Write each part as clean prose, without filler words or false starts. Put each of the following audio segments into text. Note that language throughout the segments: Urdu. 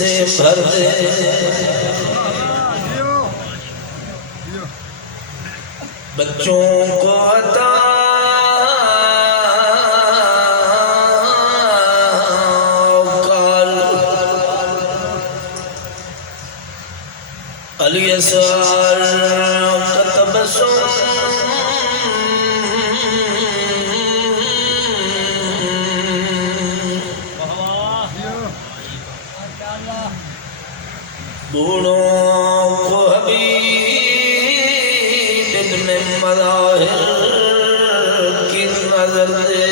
سے بھر دے بچوں کو عطا کر الیسار کا تبسم بوڑھوں کو حبیب ابن مظاہر کی نظر دے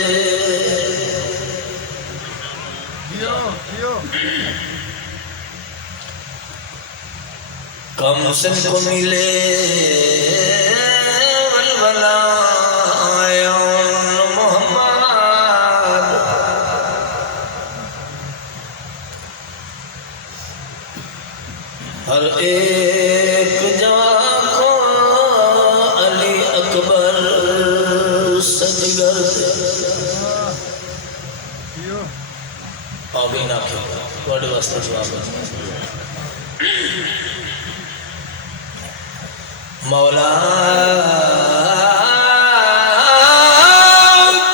کم سن کو ملے والولایان محمد ہر ایک جان کو علی اکبر سجگر آگے نہ کیا توڑے واسطہ جواب مولا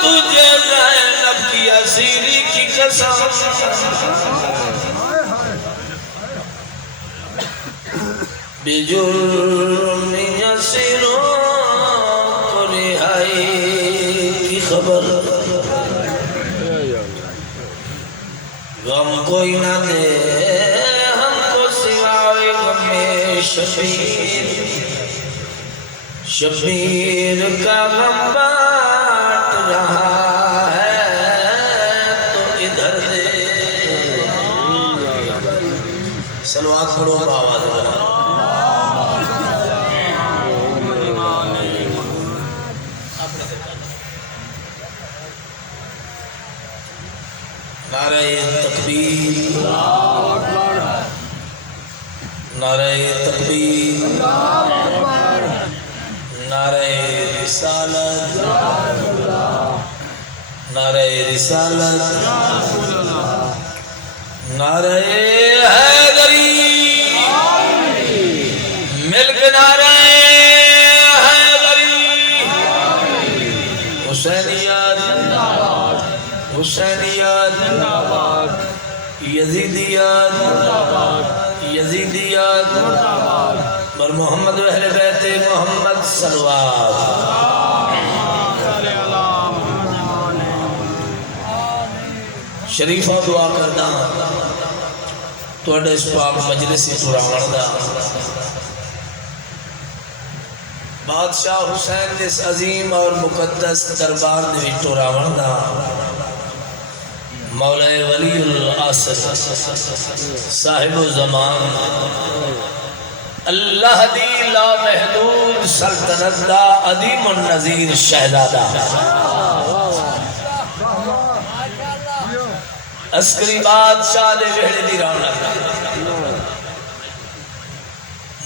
تجھے زینب کی اسیری کی قسم بجرم یسیروں کو رہائی کی خبر غم کوئی نہ دے ہم کو سوائے غم شبیر شبیر کا غم بانٹ رہا ہے تو ادھر دے سلوات پڑھو آواز بنا نعرہ تکبیر نعرہ تکبیر نعرہ رسالت نعرہ رسالت نعرہ حیدری مل کے نعرہ حیدری حسینیت حسینیت یزیدیت یزیدیت بر محمد و اہل بیت محمد صلوات شریفہ دعا کرنا توڑے اس پاک مجلسی پراوڑ دا بادشاہ حسین اس عظیم اور مقدس دربار دی پراوڑ دا مولا ولی العصر صاحب الزمان اللہ دی لا محدود سلطنت دا عظیم النظیر شہزادہ عسکری بادشاہ دے وحدے دی رونق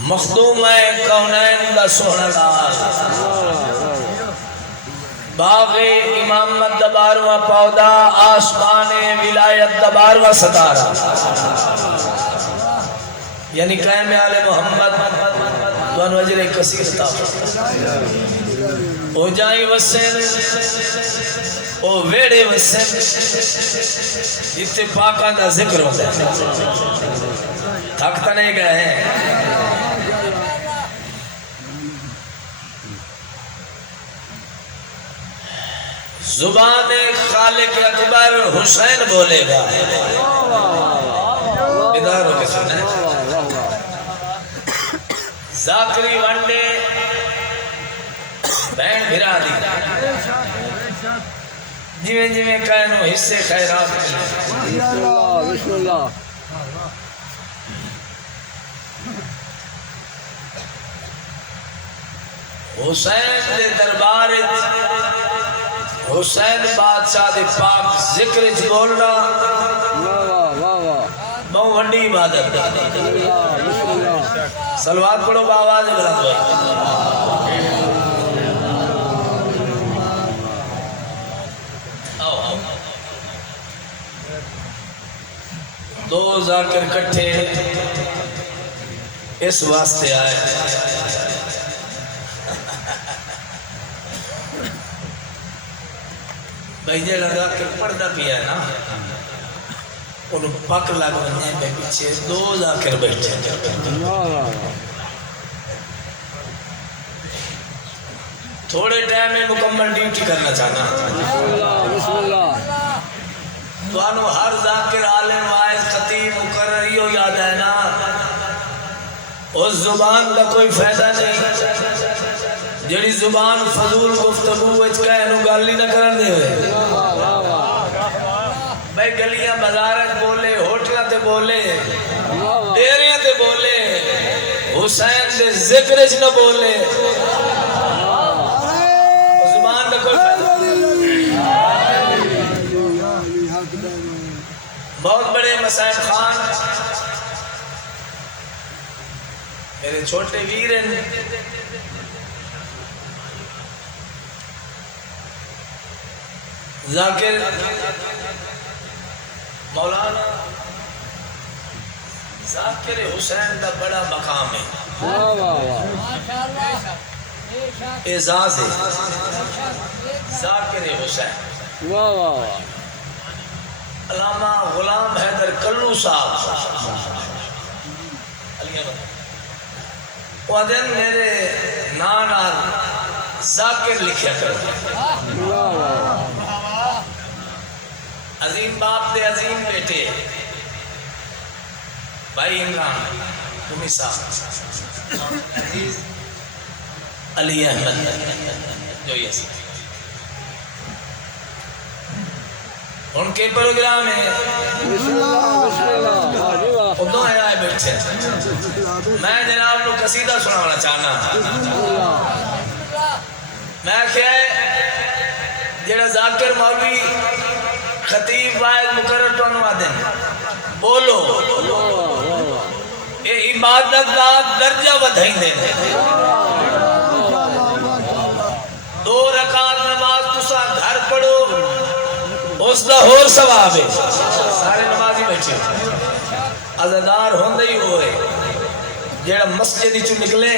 مخدوم کونین دا سوہنا لال باغ امامت دبارواں پودا آسمان ولایت دبارواں ستارہ یعنی قائم آل محمد دوان وجر کثیر تابع او جائیں وسین او ویڑے وسین اتفاقہ دا ذکر ہوتا ہے تھکتا نہیں گئے ہیں زبان خالق اکبر حسین بولے گا ادھر ہو کے سنیں ذاکری ونڈے بین بھرا دی جویں جویں کہنو حصے خیرات بسم اللہ حسین دے دربار حسین بادشاہ دے پاک ذکر بولنا بہت وڈی عبادت سلوات پڑھو باواز بلند ہوئی دو ذاکر کٹھے اس واسطے آئے بھائی جیڑا ذاکر پڑھدا پیا ہے نا انہوں پک لگ بننے پہ پیچھے دو ذاکر بیٹھے تھوڑے ٹائم میں مکمل ڈیوٹی کرنا چاہنا بسم اللہ تو انہوں ہر ذاکر عالم واعظ خطیب مقرر ہی ہو یاد ہے نا اس زبان کا کوئی فائدہ نہیں جڑی زبان فضول گفتگو وچ کہنوں گل ہی نہ کرن دے ہوئے بھائی گلیاں بازاریں بولے ہوٹلیں تے بولے ڈیریاں تے بولے حسین دے ذکر وچ نہ بولے زبان کا کوئی فائدہ بہت بڑے مسائل خان میرے چھوٹے ویر ہیں ذاکر مولانا ذاکر حسین کا بڑا مقام ہے اعزاز ہے ذاکر حسین علامہ غلام حیدر کلو صاحب وہ دن میرے نانا ذاکر لکھیا کرتے عظیم باپ دے عظیم بیٹے بھائی عمران تمی صاحب عزیز علی احمد جو یہ سب ان کے پروگرام ہے ادھوں ہے آئے بیٹھے میں جناب کو قصیدہ سنانا چاہنا میں کیا ہے جڑا ذاکر مولوی خطیب واحد مقرر تو انواع دیں بولو یہ عبادت کا درجہ بدھائیں دیں دو رکعت نماز تسا گھر پڑھو اس دا ہور ثواب ہے سارے نمازی بیٹھے عزادار ہوندے ہی ہوئے جیڑا مسجد ہی چو نکلے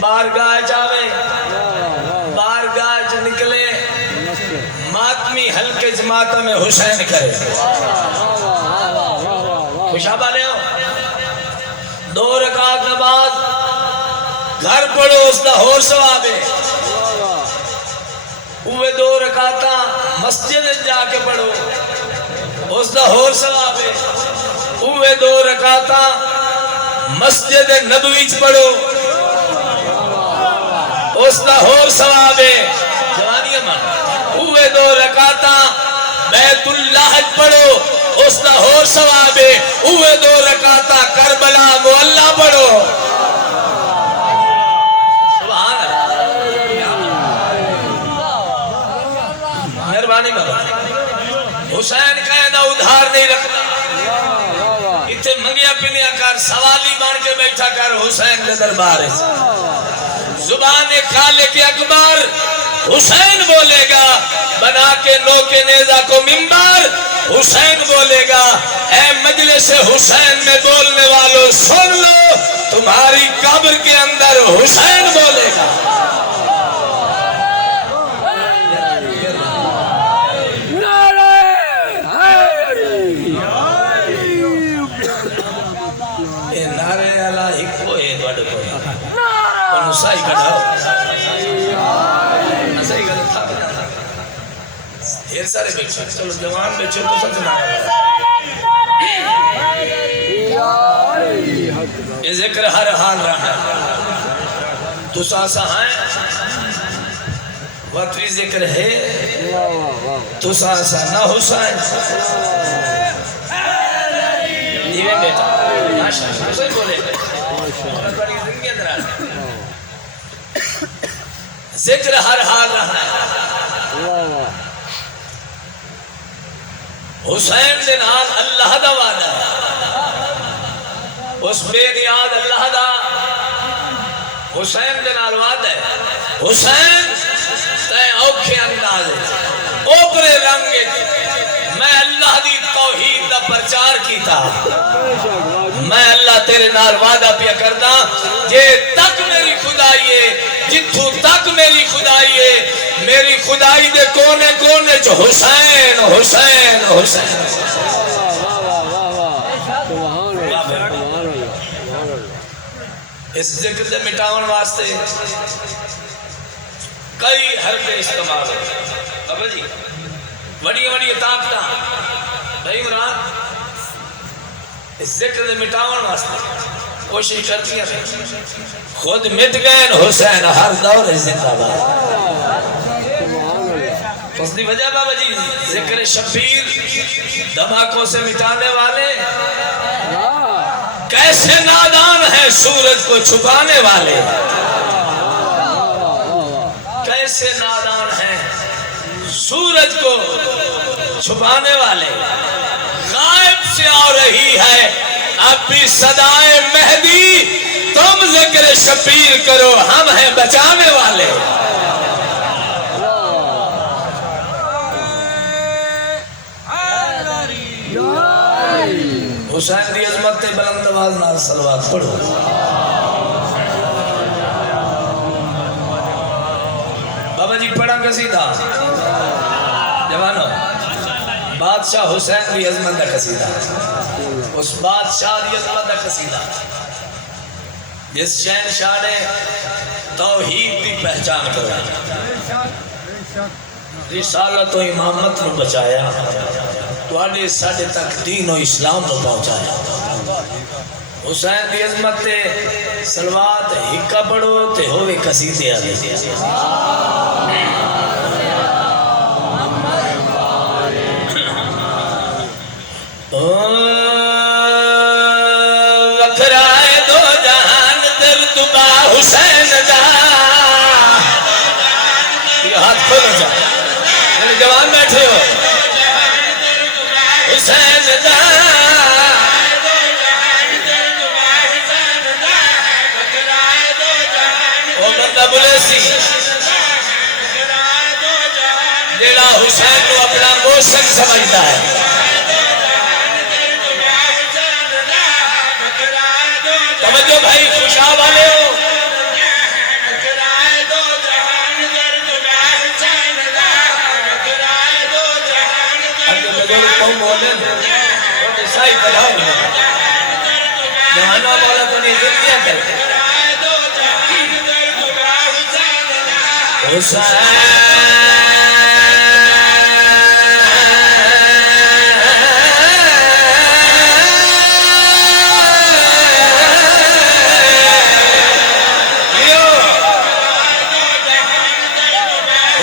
بارگاہ جاوے بارگاہ چو نکلے ماتمی حلقے جماعتہ میں حسین کرے خوشابہ لے ہو دو رکعت نماز گھر پڑھو اس دا ہور ثواب ہے اوہ دو رکعتاں مسجد جا کے پڑھو اس دا ہور ثواب ہے اوہ دو رکعتاں مسجد نبوی پڑھو اس دا ہور ثواب ہے جوانی امان اوہ دو رکعتاں بیت اللہ پڑھو اس دا ہور ثواب ہے اوہ دو رکعتاں کربلا معلّہ پڑھو حسین کہنا ادھار نہیں رکھنا اتھے منگیا پنیا کر سوالی بان کے بیٹھا کر حسین کے دربار ہے زبان خالق اکبر حسین بولے گا بنا کے نو کے نیزہ کو منبر حسین بولے گا اے مجلس حسین میں بولنے والوں سن لو تمہاری قبر کے اندر حسین بولے گا سائی کڑھاؤ ایسا ہی غلط تھا ڈھیر سارے بیٹھے چلو جوان بیٹھے تو سب سنا یہ ذکر ہر حال رہا ہے تو ساسا ہیں وقت بھی ذکر ہے تو ساسا نہ حسین یہ بیٹا حسین بولے ذکر ہر حال رہا ہے حسین دن حال اللہ دا وعدہ اس بے نیاز اللہ دا حسین دن حال وعدہ ہے حسین تے اوکھے انداز اوپرے رنگ میں اللہ دی توحید دا پرچار کی دیتا میں اللہ تیرے نال وعدہ پیا کردا جے تک میری خدائی ہے جتھوں تک میری خدائی ہے میری خدائی دے کونے کونے چ حسین حسین حسین اس ذکر دے مٹاون واسطے کئی حرفیں استعمال ہوئے بابا جی بڑی بڑی طاقتاں بھائی عمران اس ذکر دے مٹاون واسطے کوشش کرتی ہیں خود مٹ گئے حسین ہر دور زندہ باد اس دی وجہ بابا جی ذکر شبیر دھماکوں سے مٹانے والے کیسے نادان ہیں سورج کو چھپانے والے کیسے نادان ہیں سورج کو چھپانے والے غائب سے آ رہی ہے اب بھی صدائے مہدی تم ذکر شبیر کرو ہم ہیں بچانے والے حسین دی عظمت تے بلند آواز نال صلوات پڑھو بابا جی پڑھا قصیدہ جوانو بادشاہ حسین دی عظمت دا قصیدہ اس بادشاہ دی عظمت دا قصیدہ جس شہنشاہ نے توحید دی پہچان کرا رسالت و امامت نو بچایا تواڈے ساڈے تک دین و اسلام نو پہنچایا حسین دی عظمت تے صلوات ہکا پڑھو تے ہوے قصیدے والے وکھرائے دو جہان درتبا حسین دا یہ ہاتھ کھولو جا جوان بیٹھے ہو حسین دا وہ بندہ بولے سی جیڑا حسین کو اپنا موشن سمجھتا ہے توجہ بھائی خوشا والے ہو جہانہ بولا تو نہیں ذکریہ کرتے حسین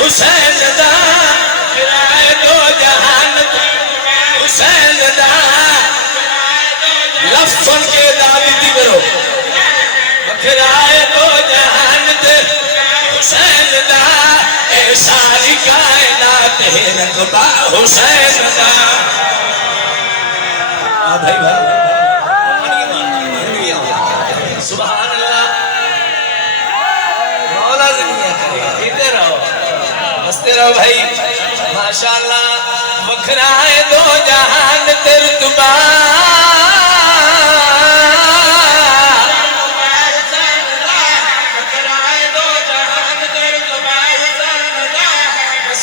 حسین دا کرائے دو جہان حسین دا لفظ سن کے دعویتی کرو کرائے دو جہان دے حسین دا اے ساری کائنات ہے رقبہ حسین دا بھائی سبحان اللہ مولا زندگیاں کرے ادھر رہو ہستے رہو بھائی ماشاءاللہ وکھرائے دو جہان ترتبہ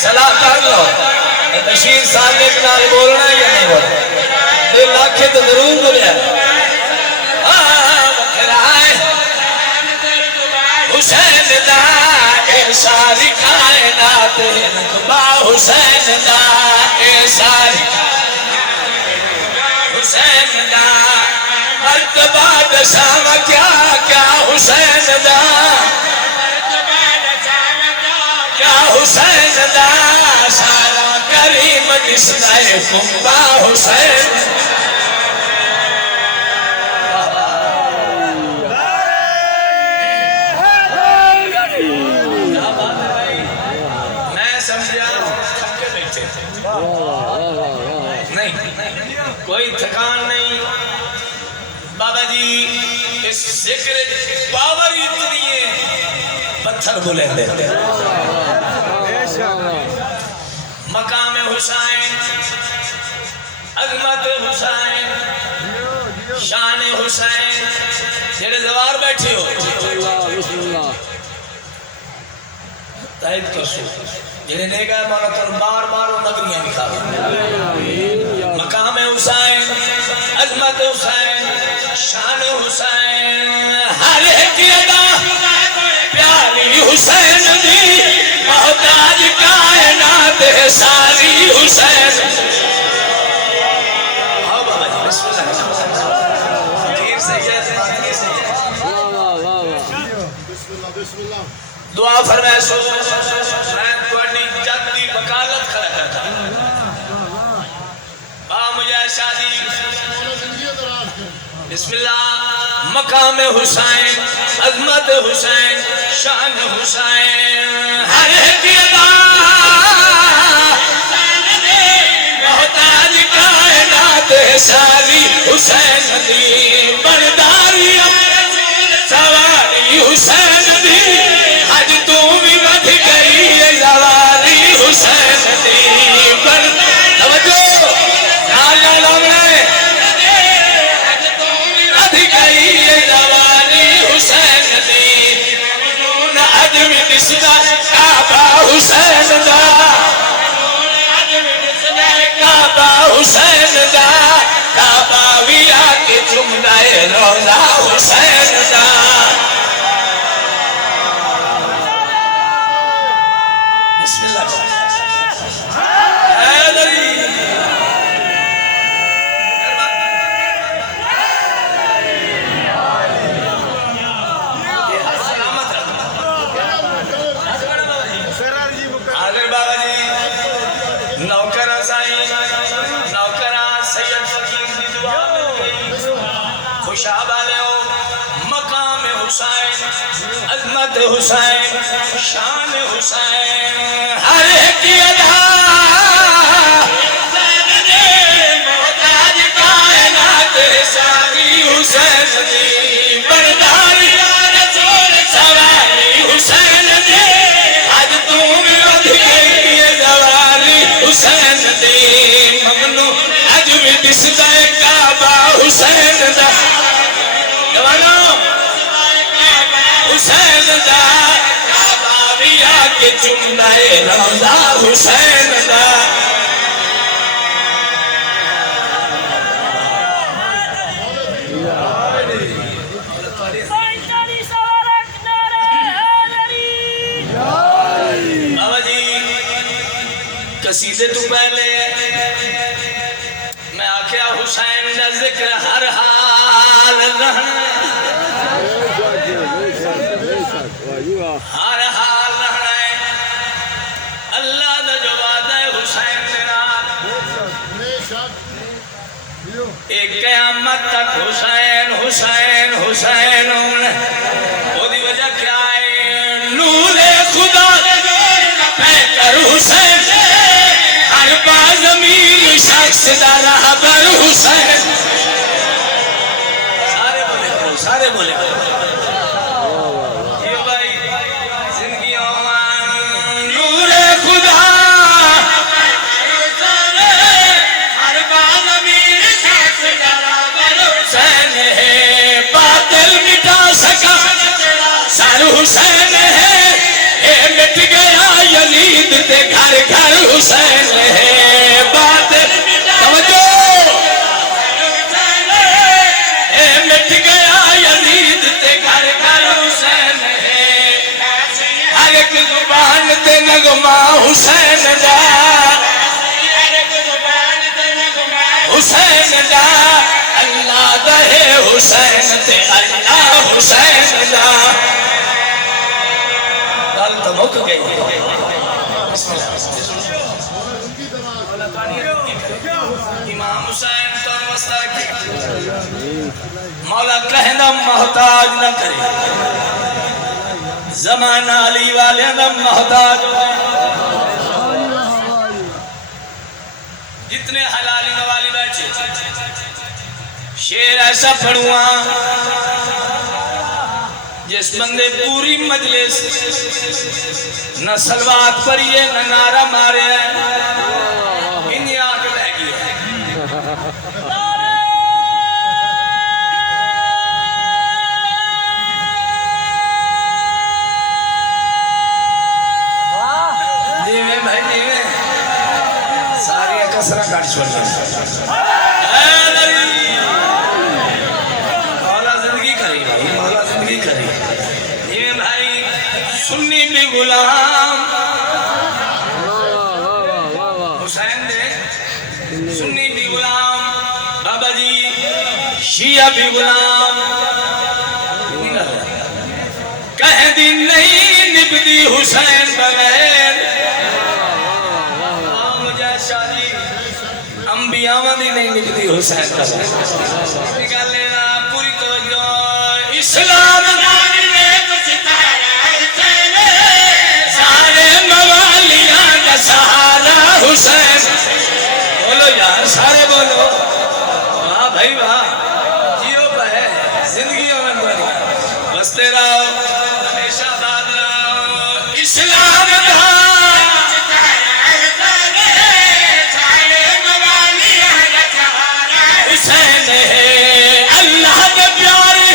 صلاح کر لو بشیر صاحب ایک نال بولنا یا نہیں بولنا دل لاکھے تو ضرور بولیا وکھرائے حسین دا اے ساری کائنات رقبہ حسین دا اے ساری حسین دا مرتبہ دساں کیا کیا حسین دا کیا حسین دا سارا کریم جس دائے کنبا حسین کوئی تھکان نہیں بابا جی اس ذکر پاور اتنی ہے پتھر بولے دیتے مقام حسین عظمت حسین حسین جڑے زوار بیٹھے ہو بسم اللہ تائید کرسو جڑے نے گئے مانا تر بار بار نگریاں دکھا مقام حسین عظمت حسین شان حسین ہر ایک ادا پیاری حسین دی محتاج کائنات ساری حسین آؤ بابا جی بسم اللہ فقیر سید فاطمی سید دعا فرمائے سو میں توڑی جد دی وکالت کھڑا کرتا با مجھے شادی بسم اللہ مقام حسین عظمت حسین شان حسین ہر ایک ادا محتاج کائنات ساری حسین دی برداری سواری حسین دی آج تو بھی بڑھ گئی ہے سواری حسین دی برداری توجہ نالا لامنے آج تو بھی بڑھ گئی ہے سواری حسین دی عدم دسدہ کعبہ حسین دا کعبہ حسین دا کعبہ بھی آکے چمدائے روزہ حسین دا بسم اللہ حاضر بابا جی نوکرہ سائیں نوکرہ سید فقیر دی دعا مل گئی خوشاب آلے ہو مقام حسین عظمت حسین شان حسین ہر ایک ادا محتاج کائنات ساری حسین دی برداری سواری حسین دی آج تم بڑھ گئی ہے سواری حسین دی ممنو آج بھی دسدہ کعبہ حسین دا جوانو حسین دا کعبہ بھی آکے چمدائے روزہ حسین دا بابا جی قصیدے تو پہلے میں آکھیا حسین دا ذکر ہر حال رہنا ہر حال رہنا ہے اللہ دا جو وعدہ ہے حسین دینا ایک قیامت تک حسین حسین حسین وہ دی وجہ کیا ہے نور خدا پیکر حسین ہر باز زمین شخص دا رہبر حسین سارے بولے سارے بولے یہ بھائی زندگیوں نور خدا ہر باز زمین شخص دا رہبر حسین ہے باطل مٹا سکا سر حسین ہے اے مٹ گیا یزید تے گھر گھر حسین ہے بات توجہ اے مٹ گیا یزید تے گھر گھر حسین ہے ہر ایک زبان تے نغمہ حسین دا حسین دا اللہ دا ہے حسین تے اللہ حسین دا گل تو مک گئی بسم اللہ امام حسین تو وسط کی مولا کہنا محتاج نہ کرے زمانہ علی والے نہ محتاج جتنے حلالی نوالی بیٹھے شیر ایسا پڑھوا جس بندے پوری مجلس نہ سلوات پڑھیے نہ نعرہ مارے انہی آگے لے گئی شیعہ بھی غلام کہہ دی نہیں نبدی حسین بغیر مجھے شادی انبیاء دی نہیں نبدی حسین بغیر گل لینا پوری توجہ اسلام سارے موالیاں کا سہارا حسین بولو یار سارے بولو واہ بھائی واہ جیو پہ زندگی میں بنی بستے رہو ہمیشہ باد رہو اسلام دا حسین ہے اللہ کے پیارے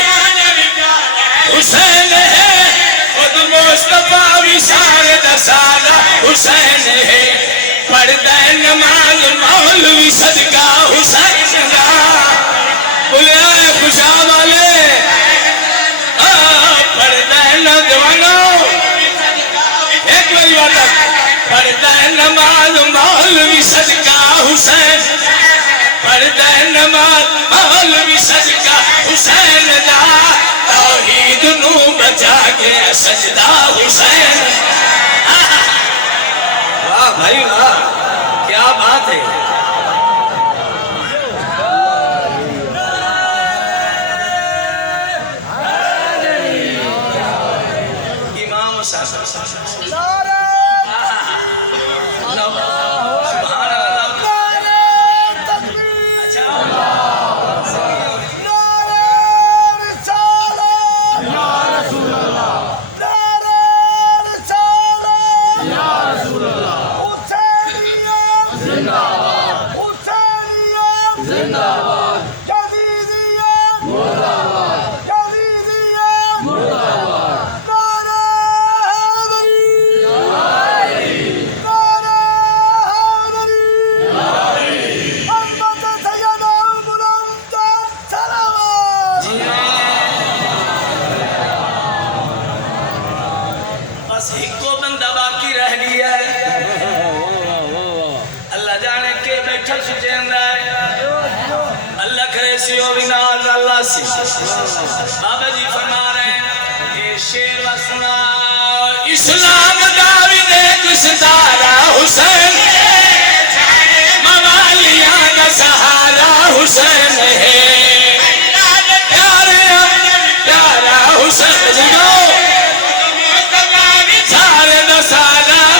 حسین ہے خود مصطفیٰ وشار دسالہ حسین ہے پڑھتا نماز مولوی صدقہ حسین کا بولے آئے خوشا والے پڑھتا نوجوانوں ایک باری بات پڑھتا نماز مولوی صدقہ حسین پڑھتا نماز مولوی صدقہ حسین دا توحید نو بچا کے سجدہ حسین واہ بھائی واہ کیا بات ہے امام بس ایکو بندہ باقی رہ گیا ہے اللہ جانے کے بیٹھا سجیندہ ہے اللہ کرے سی ہو بنال اللہ سی بابا جی فرما رہے ہیں یہ شیر و سنا اسلام داوی دیکھ ستارہ حسین موالیاں کا سہارا حسین ہے پیارا حسین جنو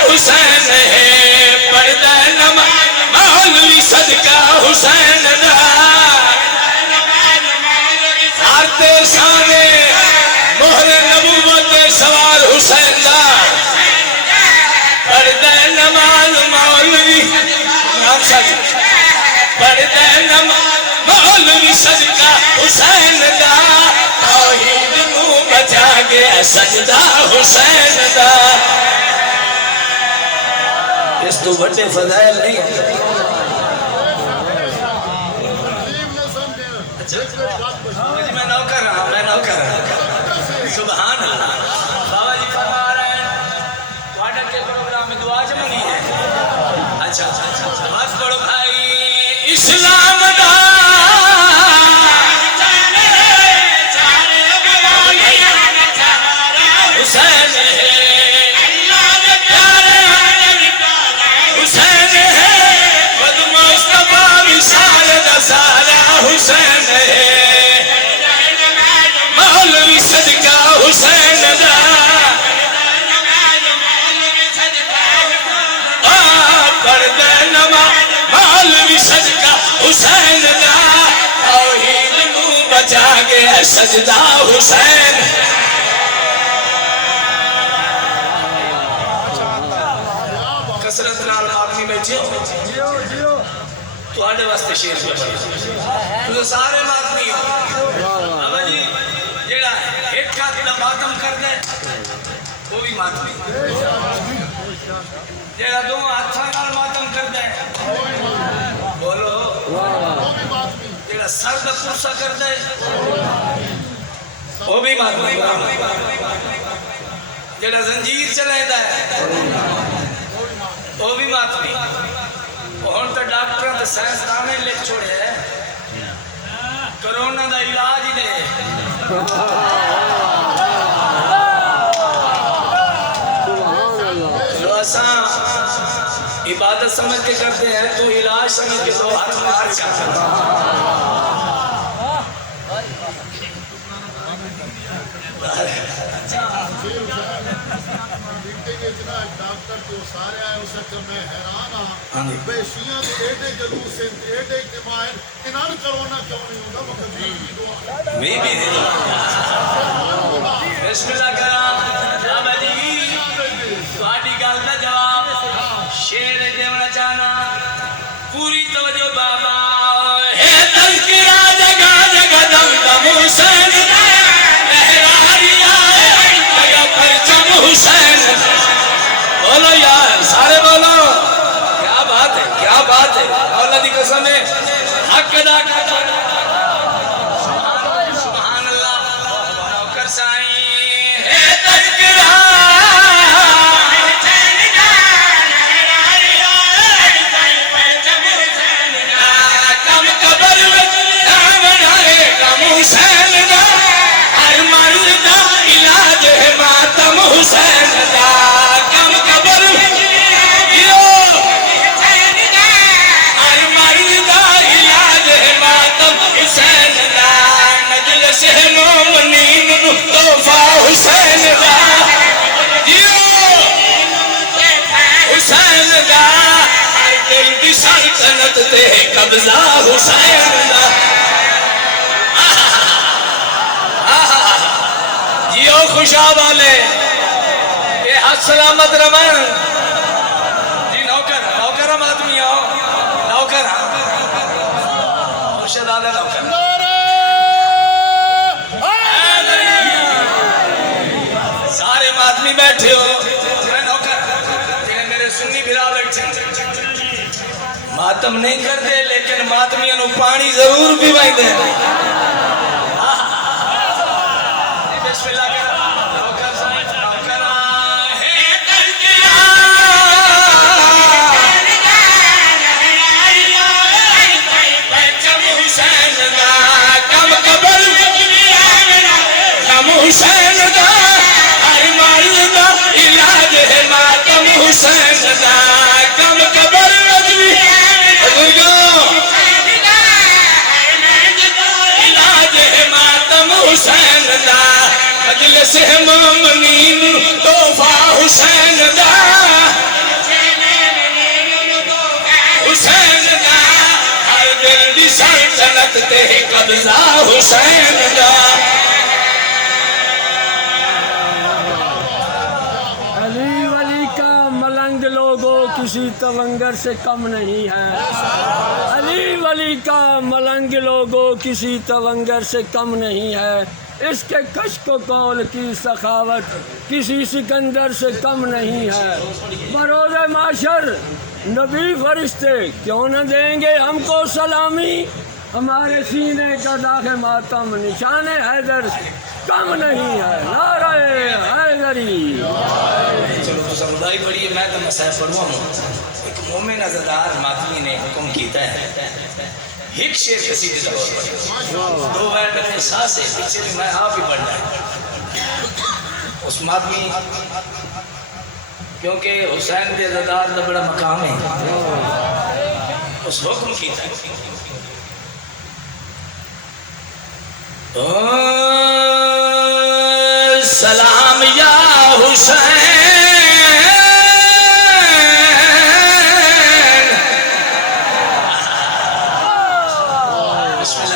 حسین ہے پردہ نماز مولوی صدقہ حسین دا آرتے سانے مہر نبوت سوار حسین دا پردہ نماز مولوی پردہ نماز مولوی صدقہ حسین دا توحید نو بچا گیا سجدہ حسین دا اس تو بڑے فضائل نہیں ہیں میں نو کر رہا سبحان اللہ بابا جی فرما رہے ہیں واٹر کے پروگرام میں دعا جمعی ہے اچھا بات پڑھو بھائی اسلام دا حسین ہے حسین ہے مولوی صدقہ حسین دا پردہ نماز مولوی صدقہ حسین دا توحید نو بچا گیا سجدہ حسین کسرت نال آدمی میں جیو تو آڈے واسطے شیر سے پڑھا تو سارے ماتمی ہو اب جی جیڑا ایک ہاتھ دا ماتم کر دے وہ بھی ماتمی جیڑا دو ہاتھاں نال ماتم کر دے بولو جیڑا سر دا پرسا کر دے وہ بھی ماتمی جیڑا زنجیر چلے دا ہے وہ بھی ماتمی ہون تو ڈاکٹر تے سائنسدان لکھ چھوڑے کرونا جو اساں عبادت سمجھ کے کرتے ہیں تو علاج سمجھ کے تو ہر بار چاہتا ڈاکٹر جو سارے آئے اسے کہ میں حیران ہاں بے شیعہ دے ایڈے جلوس سے ایڈے اجتماع انہاں کرونا کیوں نہیں ہوگا مگر بھی بسم اللہ کرام بابا جی تہاڈی گل دا جواب شعر دینا چاہنا پوری توجہ بابا ہے تذکرہ جگہ جگہ دم دم حسین حسین بولو یار سارے بولو کیا بات ہے اللہ دی قسم ہے حق ادا کرتا سبحان اللہ نوکر سائیں ہے تذکرہ کم قبر کم حسین دا ہر مرد دا علاج ہے ماتم حسین دا کم قبر ہر مرد دا علاج ہے ماتم حسین دا مجلس ہے مومنین تحفہ حسین دا حسین دا ہر دل کی سلطنت تے قبضہ حسین دا جیو خوشا والے یہ حد سلامت رمن جی نوکر ہم آدمی آؤ نوکر مرشد آدھا نوکر سارے آدمی بیٹھے ہو میں نوکر میرے سنی بھرا بیٹھے ماتم نہیں کر دے لیکن ماتمیاں نو پانی ضرور بھی بائی دے بسم اللہ کرام حسین دا ہر مرد دا علاج ہے ماتم حسین دا کم قبر رجوی علاج ہے ماتم حسین دا مجلس ہے مومنین تحفہ حسین دا حسین دا ہر دل دی سلطنت تے قبضہ حسین دا کسی تونگر سے کم نہیں ہے علی ولی کا ملنگ لوگوں کسی تونگر سے کم نہیں ہے اس کے کشک و قول کی سخاوت کسی سکندر سے کم نہیں ہے بروز معاشر نبی فرشتے کیوں نہ دیں گے ہم کو سلامی ہمارے سینے کا داغ ماتم نشان حیدر کم نہیں ہے نعرہ حیدری چلو تو سمدائی پڑھیے میں تو مسائل پڑھوا ہوں ایک مومن عزدار ماتمی نے حکم کیتا ہے ایک شیر قصیدے طور پر دو ویر میں ساتھ سے پیچھے میں آپ ہی پڑھنا ہے اس ماتمی کیونکہ حسین دے عزدار دا بڑا مقام ہے اس حکم کیتا ہے سلام یا حسین بسم اللہ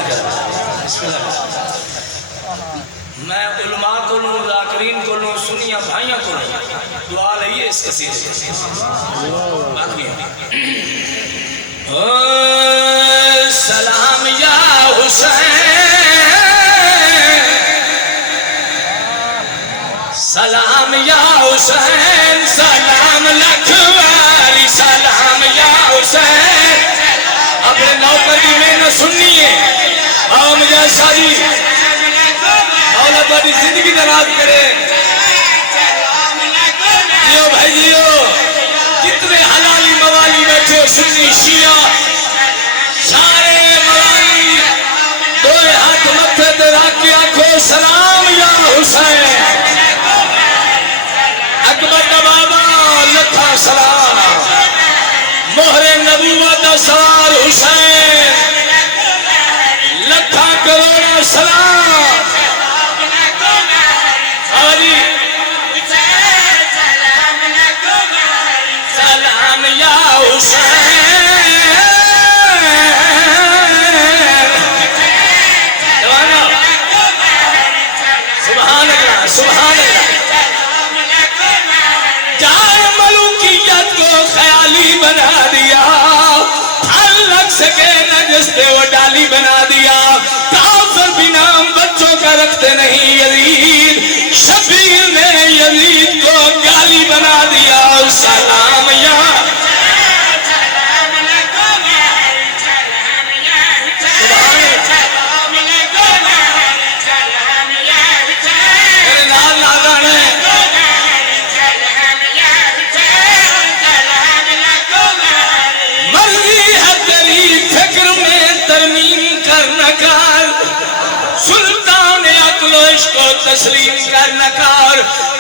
میں علماء کو لوں ذاکرین کو لوں سنیاں بھائیاں کو لوں دعا لئیے اس قصیدے سلام یا حسین سلام یا حسین سلام لکھواری سلام یا حسین اپنے نوکر کی محنت سننی ہے آؤ مجھے ساری مولا تاری زندگی دراز کرے جیو بھائی جیو کتنے حلالی موالی بیٹھے سنی شیعہ سارے موالی دو ہاتھ متھے تے رکھ کے آنکھوں سلام دا سوار حسین لکھا کروڑا سلام سلام یا حسین سبحان اللہ سبحان اللہ جائے ملوکیت کو خیالی بنا دیا پھل لگ سکے نہ جس پہ وہ ڈالی بنا دیا کافر بھی نام بچوں کا رکھتے نہیں یزید شبیر نے یزید کو گالی بنا دیا سلام یا کو تسلیم کرنا کار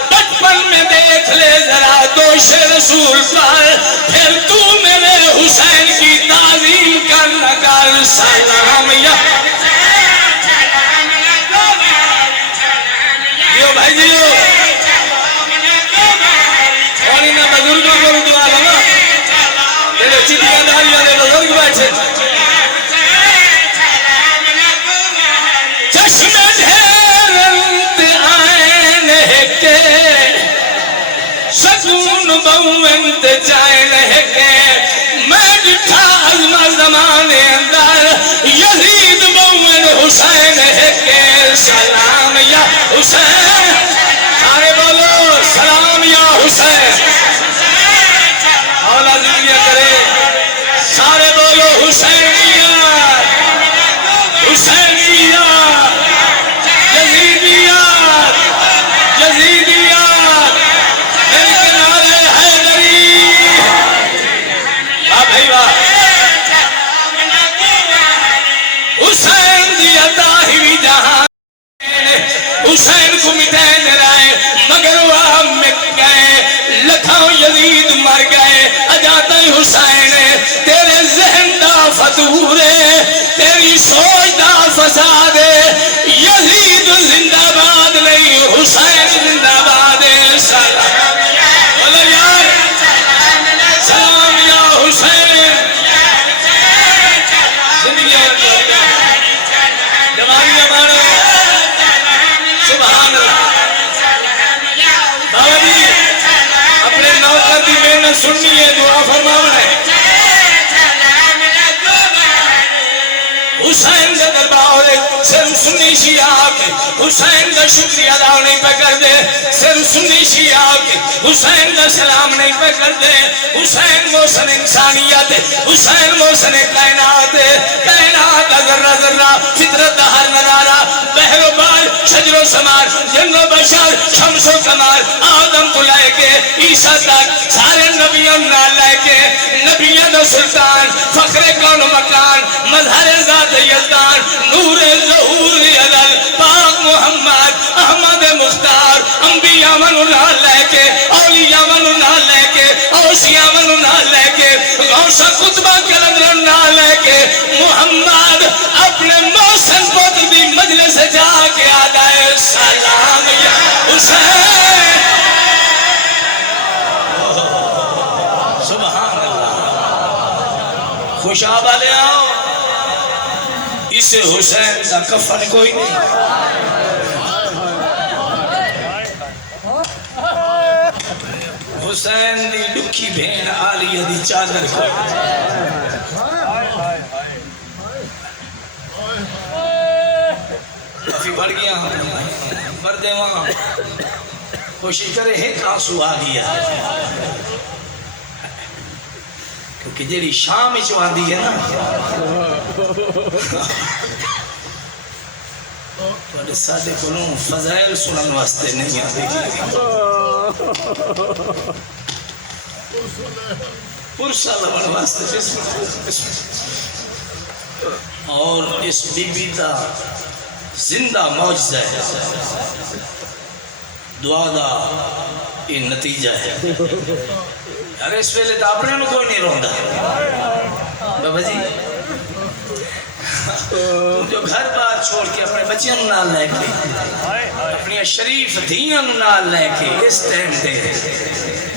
بچپن میں دیکھ لے ذرا دوش رسول پر پھر تو میرے حسین کی تعظیم کرنا کار سلام یا جیو بھائی جیو اور انہا بزرگوں کو دعا لگا میرے چٹیاں داری والے بزرگ بیٹھے چشم سکون بہوانت جائے رہ کے میں جٹھا عظمہ زمانے اندر یزید بہوان حسین ہے کے سلام یا حسین سارے بولو سلام یا حسین اولا زندگیہ کرے سارے بولو حسینیہ حسینیہ یزیدیہ یزیدیہ حسین دی عطا ہی جہاں حسین کو مٹین رائے مگر وہ مٹ گئے لکھاں یزید مر گئے اجاتا حسین تیرے ذہن دا فتورے تیری سوچ دا فساد یزید زندہ باد نہیں حسین زندہ باد سلام بولو یار سلام یا حسین زندگی جمالی جمالی سبحان اللہ بابا جی اپنے نوکر دی محنت سننی ہے دعا فرماؤں ہے حسین کا دربار صرف سنی شیعہ کے حسین کا شکریہ ادا نہیں پہ کر دے صرف سنی شیعہ کے حسین کا سلام نہیں پہ کر دے حسین محسن انسانیت حسین محسن کائنات کائنات ذرہ ذرہ فطرت ہر نظارہ بحر و بال شجر و سمار جن و بشر شمس و کمال آدم کو لائے کے عیسیٰ تک سارے نبیوں نہ لائے کے نبیوں دا سلطان فخر کون مکان مظہر ذات یزدان نور ظہور عدل پاک محمد احمد مختار انبیاء من اللہ لے کے اولیاء من اللہ لے کے اوسیاء من اللہ لے کے غوث قطبہ کلندر اللہ لے کے محمد اپنے محسن پتر دی مجلس جا کے آدائے سلام یا حسین سبحان اللہ خوش آبادے آؤ اسے حسین کا کفن کوئی نہیں حسین دی ڈکھی بھین آلیہ دی چادر کوئی کافی بڑھ گیا مردے وہاں کوشش کرے ایک آنسو آ گیا کیونکہ جیڑی شام چوان دی ہے نا تو سادے کلوں فضائل سنن واسطے نہیں آتے پرسا لبن واسطے اور اس بی بی دا زندہ معجزہ ہے دعا دا یہ نتیجہ ہے یار اس ویلے تو اپنے میں کوئی نہیں روندا بابا جی تم جو گھر بار چھوڑ کے اپنے بچیاں نال لے کے اپنی شریف دھیاں نال لے کے اس ٹائم تے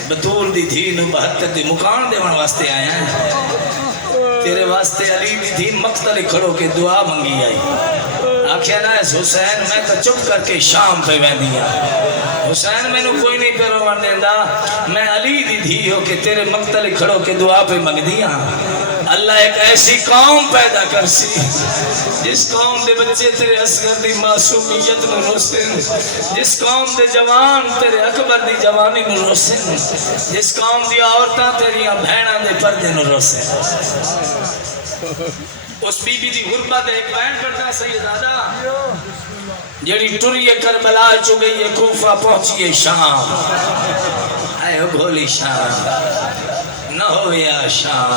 بطول دی دھی نو 72 دی مکان دیون واسطے آیا ہے تیرے واسطے علی دی دھی مقتل کھڑو کے دعا منگی آئی آکھیا نا حسین میں تو چپ کر کے شام پہ ویندیا حسین میں نو کوئی نہیں کرو ورنیندہ میں علی دی دھی ہو کے تیرے مقتل کھڑو کے دعا پہ منگ دیا اللہ ایک ایسی قوم پیدا کر سی جس قوم دے بچے تیرے اصغر دی معصومیت نو روسن جس قوم دے جوان تیرے اکبر دی جوانی نو روسن جس قوم دی عورتاں تیریاں بہناں دے پردے نو روسن اس بی بی دی غربت ایک بیان کرتا سیدادہ جڑی ٹریے کربلا چو گئی ہے کوفہ پہنچیے شام اے بھولی شام نہ ہویا شام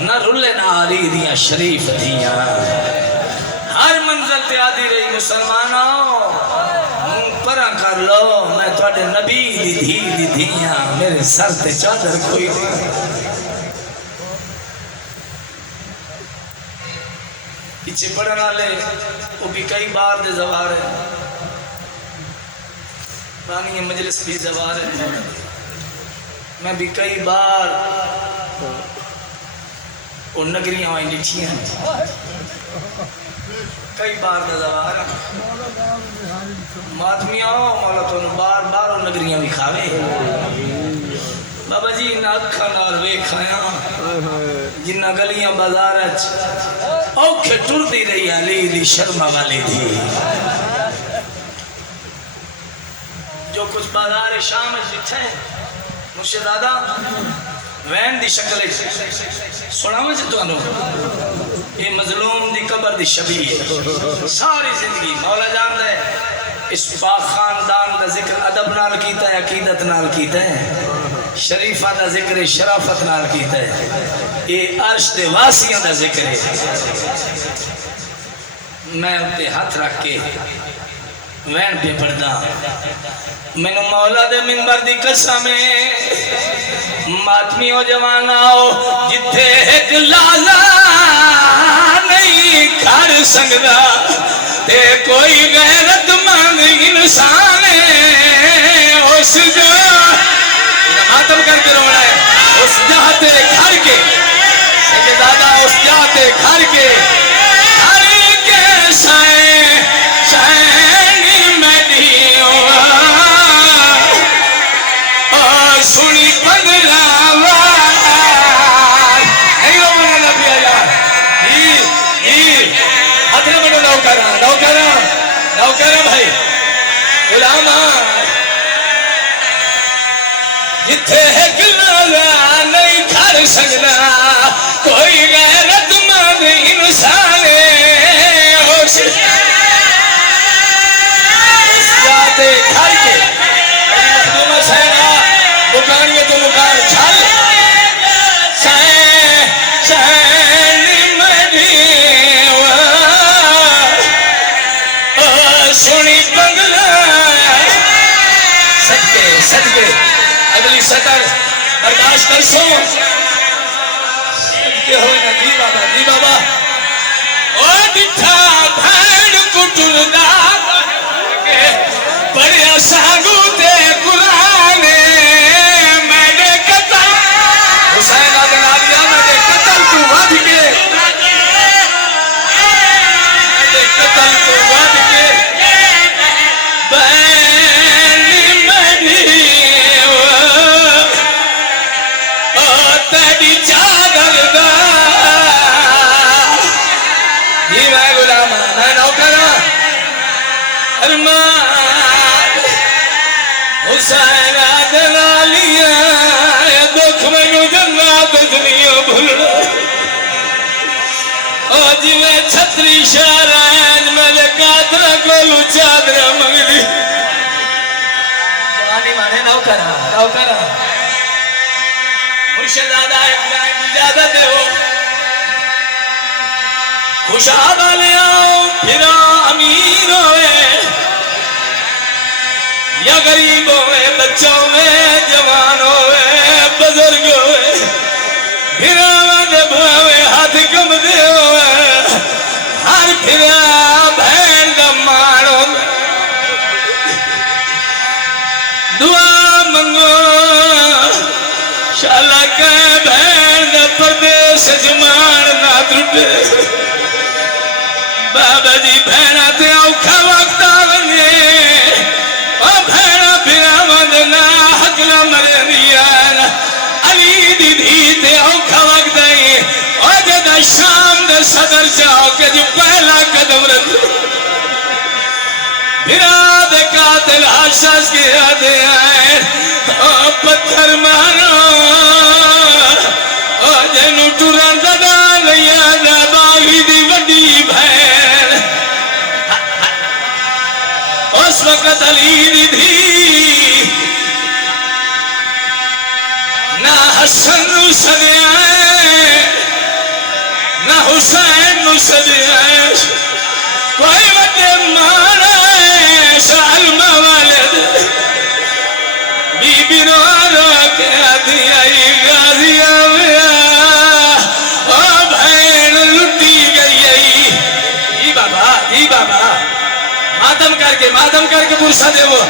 نہ رلے نہ علی دیاں شریف دیاں ہر منزل تے آدھی رہی مسلمانوں پرا کر لو میں تواڈے نبی دی دھیاں میرے سر تے چادر کوئی نہیں پیچھے پڑھنے والے وہ بھی کئی بار دے زوار ہیں بانی مجلس بھی زوار ہیں میں بھی کئی بار وہ نگریاں ہوئیں لکھی ہیں کئی بار دے زوار ہیں ماتمیاں ہو مولا تو بار بار وہ نگریاں بھی کھاوے بابا جی انہا اکھا نال ویکھایا جنہ گلیاں بازار اوکھے ٹر دی رہی علی دی شرما والی تھی جو کچھ بازار شام جتھے مرشد دادا وین دی شکل سنا مجھے تو انو یہ مظلوم دی قبر دی شبیہ ہے ساری زندگی مولا جان دے اس با خاندان دا ذکر ادب نال کیتا ہے عقیدت نال کیتا ہے شریفہ دا ذکر شرافت نال کیتا ہے یہ عرش دے واسیاں دا ذکر ہے میں اپنے ہاتھ رکھ کے وین پہ پڑھدا میں نو مولا دے منبر دی قسم ماتمی ہو جوانا ہو جتھے ایک لالا نہیں کھڑ سکدا تے کوئی غیرت مند انسان اس جو ماتم کر کے رونا ہے اس جاتے گھر کے سیدادہ اس جاتے گھر کے سائیں سائیں میں دیوں اور سنی پگلاوار ایو منا نبی آجا ادھر بڑھو نوکرہ بھائی غلامہ جتھے ہے گلالا نہیں کھڑ سکنا کوئی غیرت مند انسان اس جاتے گھر کے مخدومہ سینا بکانیے تو مکان چھل سین مدیوہ سنی پگلا صدقے اگلی سطر برداشت کر سو صدقے ہوئے نا دی بابا او دٹھا بھین کٹر دا بڑیا ساگو تے قرآن میرے قتل حسین آدن آدیا میرے قتل تو ود کے میرے قتل تو ود کے بین مدیو او تیری چادر دا یہ میں غلامہ میں نوکرہ ارمان حسین آدھنا لیا دکھ میں نو جنات دنیا بھولا آج میں چھتری شارائن میں لکاترہ کو چادرہ منگ دی جوانی مانے نوکرہ مرشد آدھا ایک گائن اجازت ہو خوشاب لے آؤ پھرا امیر ہوئے یا غریب ہوئے بچوں میں جوان ہوئے بزرگ ہوئے پھرا بابا جی بھیڑا تے اوکھا وقت آونے او بھیڑا بھراواں دے نا حق نہ مرے دیان علی دی دھی تے اوکھا وقت آئی او جدا شام دے صدر جاؤ کہ جو پہلا قدم رکھ بھرا دے قاتل حشاش کے آدھے آئے او پتھر مارو او جنو ٹوران ددا لیا دا باغی دی وڈی بھین اس وقت علی دی دھی نہ حسن نو سدیائے نہ حسین نو سدیائے کوئی وڈے مانا سالمہ والد بی بی رو رو کے آدھی آئی غازی آویا او بھین لٹی گئی آئی جی بابا ماتم کر کے پرسا دے وہ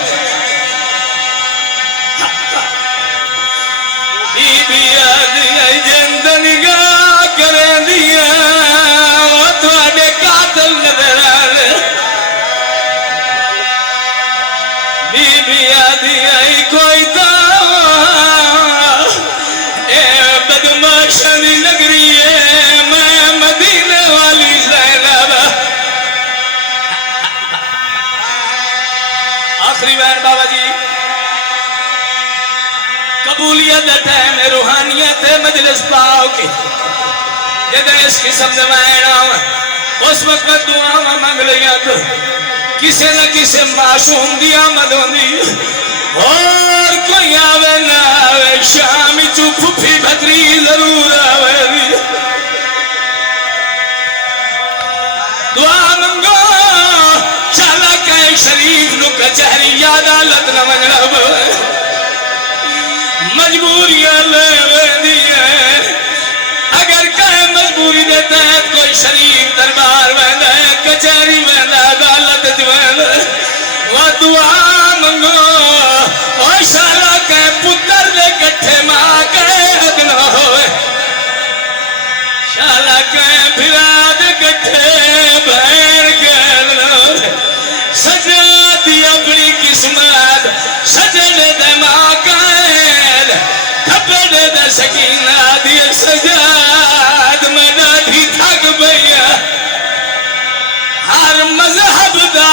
بی بی آدھی آئی جند نگاہ کریں دیا وہ تو آڈے قاتل نظر آرے بی بی آدھی آئی کوئی اے بدماشاں دی نگری ہے میں مدینہ والی زینب آخری بہن بابا جی قبولیت ٹائم روحانیت مجلس پاؤ کی جدہ اس قسم سے میں اس وقت دعا مانگ لیا تو کسے نہ کسے معصوم دی آمد ہوندی اور کوئی آوے نہ آوے شامی چو پھپھی بھتری ضرور آوے دی دعا منگو چالا کہے شریف نو کچہری یاد آلت نہ مجرب مجبوریاں لے دی ہے اگر کہے مجبوری دے تحت کوئی شریف دربار ویندہ ہے کچہری ویندہ عدالت ویندہ وہ دعا منگو اور شالا کہے پتر دے کٹھے ماں کہے حد نہ ہوئے شالا کہے بھرا دے کٹھے بہر کے حد نہ ہوئے سجا دی اپنی قسمت سجنے دے ماں قائد کھپے دے دے سکینہ دی سجاد میں ڈاڑھی تھک بھیا ہر مذہب دا